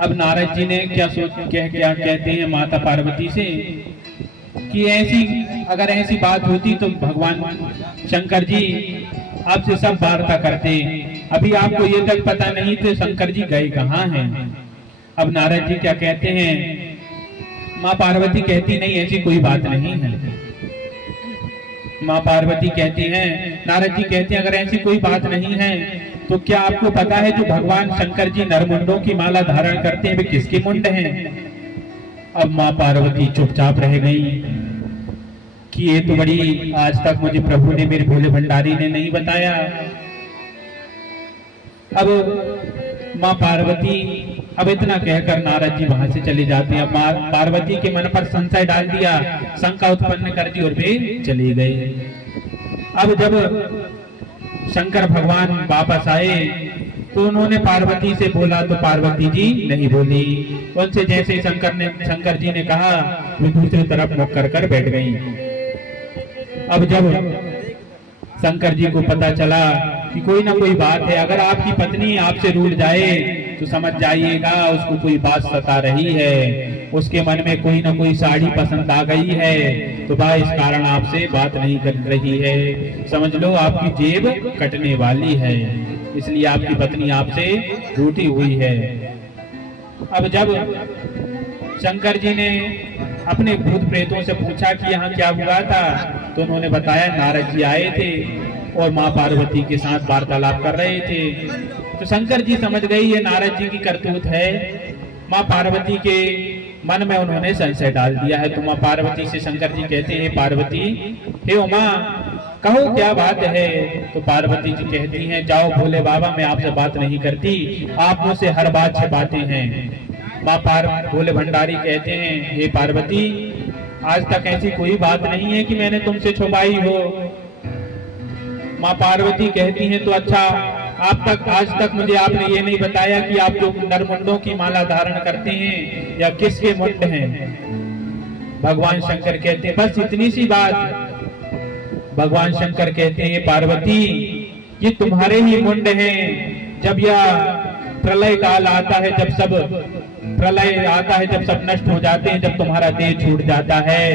अब नारद जी ने क्या कहते हैं माता पार्वती से कि अगर ऐसी बात होती तो भगवान शंकर जी आपसे सब वार्ता करते। अभी आपको ये तक पता नहीं थे शंकर जी गए कहाँ हैं। अब नारद जी क्या कहते हैं, माँ पार्वती कहती नहीं ऐसी कोई बात नहीं है। माँ पार्वती कहती हैं, नारद जी कहते हैं अगर ऐसी कोई बात नहीं है तो क्या आपको पता है जो भगवान शंकर जी नरमुंडों की माला धारण करते हैं वे किसके मुंड हैं। अब माँ पार्वती चुपचाप रह गई कि ये तो बड़ी आज तक मुझे प्रभु ने मेरे भोले भंडारी ने नहीं बताया। अब माँ पार्वती अब इतना कहकर नारद जी वहां से चले जाते हैं। पार्वती के मन पर संशय डाल दिया, शंका उत्पन्न कर दी और वे चले गए। अब जब शंकर भगवान वापस आए तो उन्होंने पार्वती से बोला तो पार्वती जी नहीं बोली। उनसे जैसे शंकर जी ने कहा वे दूसरी तरफ मुख कर बैठ गई। अब जब शंकर जी को पता चला कि कोई ना कोई बात है, अगर आपकी पत्नी आपसे रूठ जाए तो समझ जाइएगा उसको कोई बात सता रही है, उसके मन में कोई ना कोई साड़ी पसंद आ गई है तो वह इस कारण आपसे बात नहीं कर रही है। समझ लो आपकी जेब कटने वाली है, इसलिए आपकी पत्नी आपसे रूठी हुई है। अब जब शंकर जी ने अपने भूत प्रेतों से पूछा कि यहाँ क्या हुआ था तो उन्होंने बताया नारद जी आए थे और माँ पार्वती के साथ वार्तालाप कर रहे थे। तो शंकर जी समझ गई ये नारद जी की करतूत है। माँ पार्वती के मन में उन्होंने संशय डाल दिया है। तो माँ पार्वती से शंकर जी कहते हैं पार्वती हे उमा कहो क्या बात है। तो पार्वती जी कहती हैं जाओ भोले बाबा मैं आपसे बात नहीं करती, आप मुझसे हर बात छिपाते हैं। माँ भोले भंडारी कहते हैं हे पार्वती आज तक ऐसी कोई बात नहीं है कि मैंने तुमसे छुपाई हो। माँ पार्वती कहती हैं तो अच्छा आज तक मुझे आपने ये नहीं बताया कि आप जो नरमुंडों की माला धारण करते हैं या किसके मुंड हैं। भगवान शंकर कहते हैं बस इतनी सी बात। भगवान शंकर कहते हैं पार्वती ये तुम्हारे ही मुंड हैं। जब यह प्रलय काल आता है, जब सब प्रलय आता है, जब सब नष्ट हो जाते हैं, जब तुम्हारा देह छूट जाता है,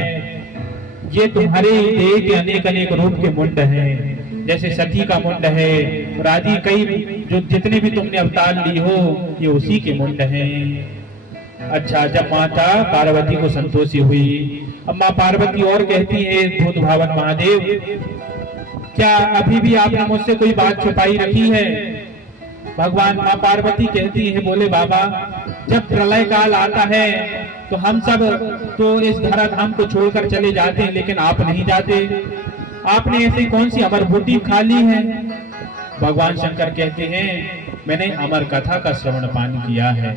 ये तुम्हारे देह के अनेक अनेक रूप के मुंड हैं। जैसे सती का मुंड है और आदि कई जो जितने भी तुमने अवतार ली हो ये उसी के मुंड हैं। अच्छा जब माता पार्वती को संतोषी हुई, अब माँ पार्वती और कहती है भूत भावन महादेव क्या अभी भी आपने मुझसे कोई बात छुपाई रखी है। भगवान माँ पार्वती कहती है बोले बाबा जब प्रलय काल आता है तो हम सब तो इस धराधाम को छोड़कर चले जाते हैं, लेकिन आप नहीं जाते। आपने ऐसी कौन सी अमर बूटी खा ली है। भगवान शंकर कहते हैं मैंने अमर कथा का श्रवण पान किया है।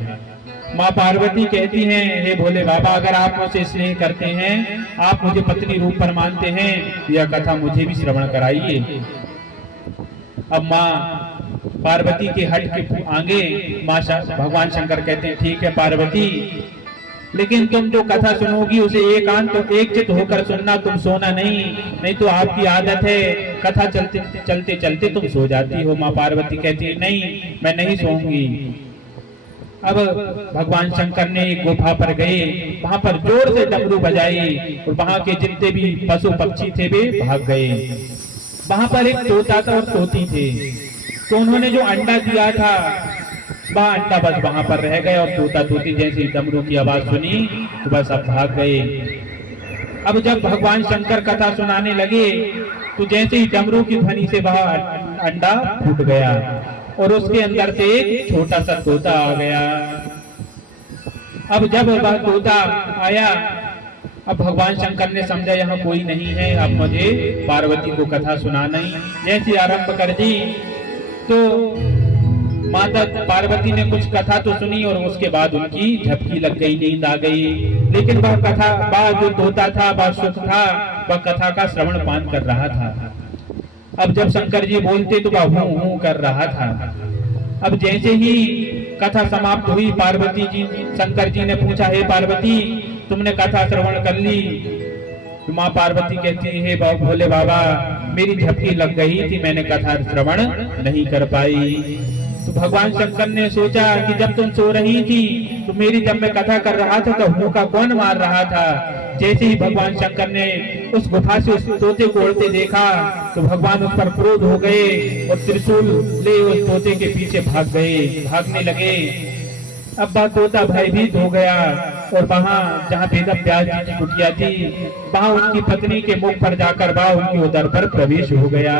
माँ पार्वती कहती हैं हे भोले बाबा अगर आप मुझसे स्नेह करते हैं, आप मुझे पत्नी रूप पर मानते हैं, यह कथा मुझे भी श्रवण कराइए। अब माँ पार्वती के हट के आगे भगवान शंकर कहते हैं ठीक है पार्वती, लेकिन तुम जो कथा सुनोगी उसे एक चित होकर सुनना, तुम सोना नहीं तो आपकी आदत है कथा चलते चलते तुम सो जाती हो। माँ पार्वती कहती है नहीं मैं नहीं सोऊंगी। अब भगवान शंकर ने एक गुफा पर गए, वहां पर जोर से डमरू बजाई और वहां के जितने भी पशु पक्षी थे वे भाग गए। वहां पर एक तोता था और तोती थे, तो उन्होंने जो अंडा दिया था वह अंडा बस वहां पर रह गए और तोता तोती जैसी डमरू की आवाज सुनी तो बस अब भाग गए। अब जब भगवान शंकर कथा सुनाने लगे तो जैसे ही डमरू की ध्वनि से वह अंडा फूट गया और उसके अंदर से एक छोटा सा तोता आ गया। अब जब वह तोता आया अब भगवान शंकर ने समझा यहाँ कोई नहीं है, अब मुझे पार्वती को कथा सुनाना ही। जैसे आरंभ कर दी तो माता पार्वती ने कुछ कथा तो सुनी और उसके बाद उनकी झपकी लग गई, नींद आ गई। लेकिन वह कथा जो तोता था वह सुख था, वह कथा का श्रवण पान कर रहा था। अब जब शंकर जी बोलते तो वह हूं कर रहा था। अब जैसे ही कथा समाप्त हुई पार्वती जी शंकर जी ने पूछा हे पार्वती तुमने कथा श्रवण कर ली। तो माँ पार्वती कहती है भोले बाबा मेरी झपकी लग गई थी, मैंने कथा श्रवण नहीं कर पाई। तो भगवान शंकर ने सोचा कि जब तुम सो रही थी तो जब मैं कथा कर रहा था तो हुक्का कौन मार रहा था। जैसे ही भगवान शंकर ने उस गुफा से उस तोते को उड़ते देखा तो भगवान उस पर क्रोध हो गए और त्रिशूल ले उस तोते के पीछे भागने लगे। अब वह तोता भयभीत हो गया और वहां जहां वेद व्यास जी की कुटिया थी वहां उनकी पत्नी के मुख पर जाकर वह उनके उदर पर प्रवेश हो गया।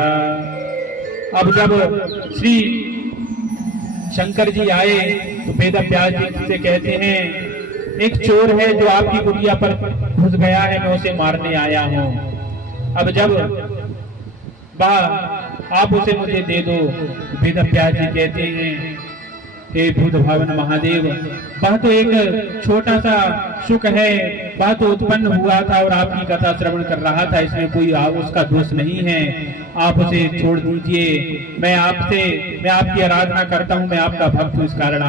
अब जब श्री शंकर जी आए तो वेद व्यास जी से कहते हैं, एक चोर है जो आपकी कुटिया पर घुस गया है, मैं उसे मारने आया हूं। अब जब आप उसे मुझे दे दो। वेद व्यास जी कहते हैं, हे भूत भावन महादेव, वह तो एक छोटा सा सुख है, वह तो उत्पन्न हुआ था और आपकी कथा श्रवण कर रहा था, इसमें कोई उसका दोष नहीं है, आप उसे छोड़ दीजिए। मैं आपकी आराधना करता हूँ, मैं आपका भक्त हूँ, इस कारण